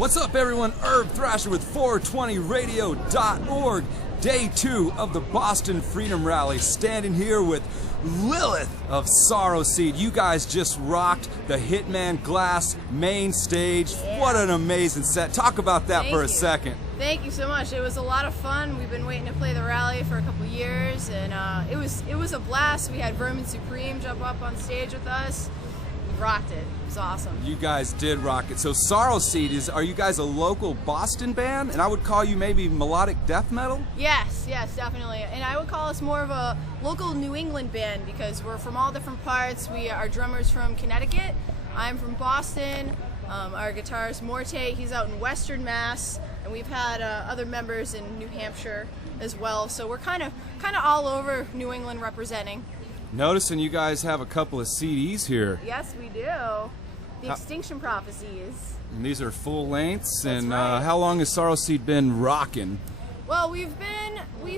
What's up, everyone? Herb Thrasher with 420radio.org. Day 2 of the Boston Freedom Rally. Standing here with Lilith of SorrowSeed. You guys just rocked the Hitman Glass main stage. Yeah. What an amazing set. Talk about that for a second. Thank you so much. It was a lot of fun. We've been waiting to play the rally for a couple years, and it was a blast. We had Vermin Supreme jump up on stage with us. We rocked it. It was awesome. You guys did rock it. So SorrowSeed, are you guys a local Boston band? And I would call you maybe melodic death metal? Yes, definitely. And I would call us more of a local New England band because we're from all different parts. Our drummer's from Connecticut. I'm from Boston. Our guitarist Morte, he's out in Western Mass, and we've had other members in New Hampshire as well. So we're kind of all over New England representing. Noticing you guys have a couple of CDs here. Yes, we do. The Extinction Prophecies. And these are full lengths. That's and right. How long has SorrowSeed been rocking? Well, we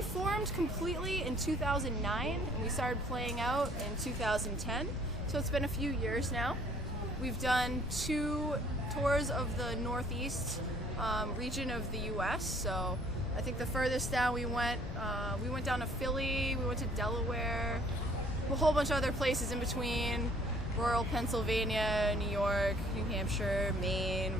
formed completely in 2009, and we started playing out in 2010. So it's been a few years now. We've done 2 tours of the Northeast region of the U.S. So I think the furthest down we went down to Philly, we went to Delaware, a whole bunch of other places in between, rural Pennsylvania, New York, New Hampshire, Maine,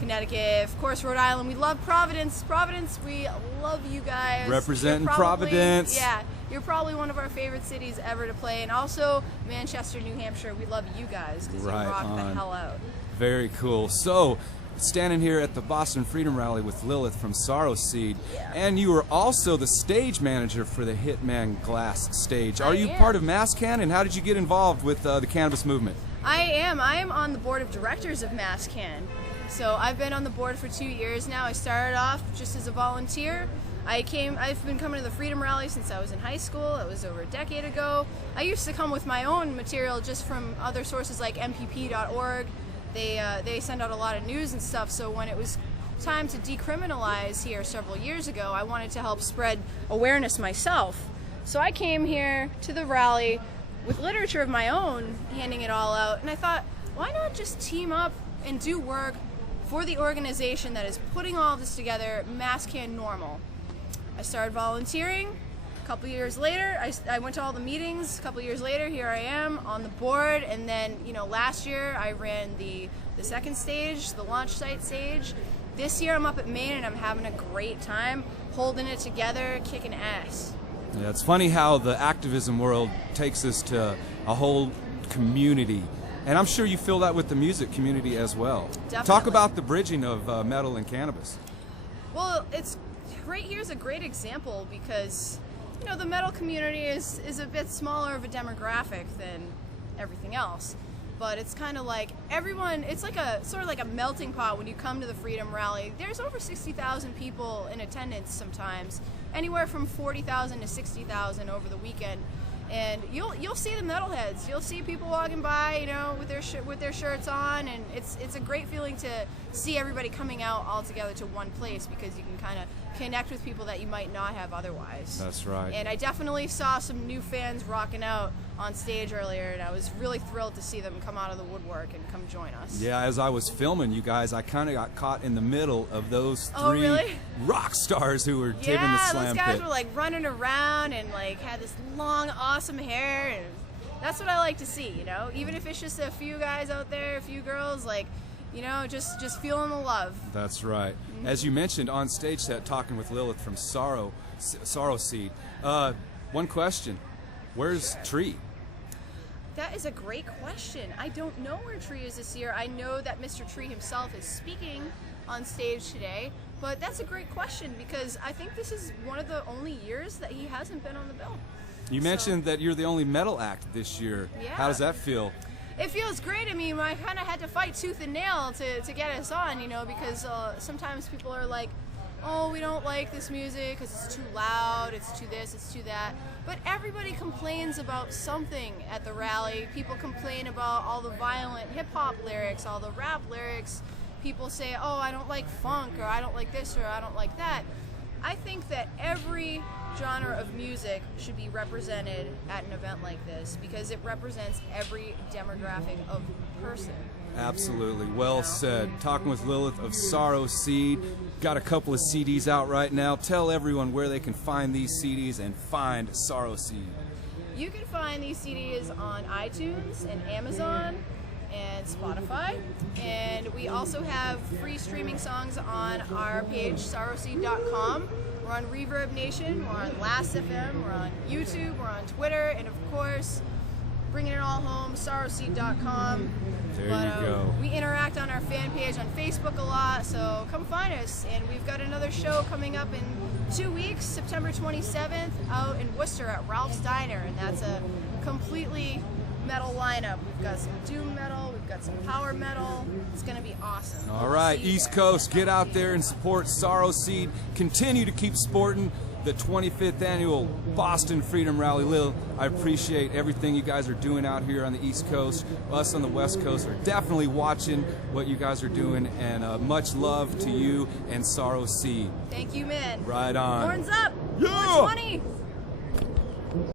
Connecticut, of course Rhode Island. We love Providence. Providence, we love you guys. Representing Probably, Providence. Yeah, you're probably one of our favorite cities ever to play. And also Manchester, New Hampshire, we love you guys because you rock the hell out. Very cool. So, standing here at the Boston Freedom Rally with Lilith from SorrowSeed, and you were also the stage manager for the Hitman Glass stage. Are you part of MassCan, and how did you get involved with the cannabis movement? I am on the board of directors of MassCan. So I've been on the board for 2 years now. I started off just as a volunteer. I've been coming to the Freedom Rally since I was in high school. It was over a decade ago. I used to come with my own material just from other sources like mpp.org. They send out a lot of news and stuff, so when it was time to decriminalize here several years ago, I wanted to help spread awareness myself. So I came here to the rally with literature of my own, handing it all out, and I thought, why not just team up and do work for the organization that is putting all this together, MassCan Normal. I started volunteering. A couple years later, I went to all the meetings. A couple years later, here I am on the board. And then, last year I ran the second stage, the launch site stage. This year I'm up at Maine and I'm having a great time holding it together, kicking ass. Yeah, it's funny how the activism world takes us to a whole community. And I'm sure you feel that with the music community as well. Definitely. Talk about the bridging of metal and cannabis. Well, right here's a great example because the metal community is a bit smaller of a demographic than everything else, but it's kind of like everyone. It's like sort of like a melting pot when you come to the Freedom Rally. There's over 60,000 people in attendance sometimes, anywhere from 40,000 to 60,000 over the weekend. And you'll see the metalheads. You'll see people walking by, with their shirts on, and it's a great feeling to see everybody coming out all together to one place because you can kind of connect with people that you might not have otherwise. That's right. And I definitely saw some new fans rocking out on stage earlier, and I was really thrilled to see them come out of the woodwork and come join us. Yeah, as I was filming you guys, I kind of got caught in the middle of those 3 really? rock stars who were taking the slam those guys pit. were like running around and like had this long, awesome hair, and that's what I like to see. Even if it's just a few guys out there, a few girls, like. Just feeling the love. That's right. Mm-hmm. As you mentioned on stage set, talking with Lilith from SorrowSeed. One question: where's Tree? That is a great question. I don't know where Tree is this year. I know that Mr. Tree himself is speaking on stage today, but that's a great question because I think this is one of the only years that he hasn't been on the bill. You mentioned that you're the only metal act this year. Yeah. How does that feel? It feels great. I mean, I kind of had to fight tooth and nail to get us on, because sometimes people are like, oh, we don't like this music because it's too loud, it's too this, it's too that. But everybody complains about something at the rally. People complain about all the violent hip-hop lyrics, all the rap lyrics. People say, oh, I don't like funk, or I don't like this, or I don't like that. I think that every genre of music should be represented at an event like this because it represents every demographic of person. Absolutely. Well said. Talking with Lilith of SorrowSeed. Got a couple of CDs out right now. Tell everyone where they can find these CDs and find SorrowSeed. You can find these CDs on iTunes and Amazon and Spotify. And we also have free streaming songs on our page, SorrowSeed.com. We're on Reverb Nation, we're on Last.fm, we're on YouTube, we're on Twitter, and of course, bringing it all home, SorrowSeed.com. There you go. We interact on our fan page on Facebook a lot, so come find us. And we've got another show coming up in 2 weeks, September 27th, out in Worcester at Ralph's Diner, and that's a completely metal lineup. We've got some doom metal, we've got some power metal. It's going to be awesome. All right, East Coast, get out there and support SorrowSeed. Continue to keep supporting the 25th annual Boston Freedom Rally. Lil, I appreciate everything you guys are doing out here on the East Coast. Us on the West Coast are definitely watching what you guys are doing, and much love to you and SorrowSeed. Thank you, man. Right on. Horns up! Yeah! 420!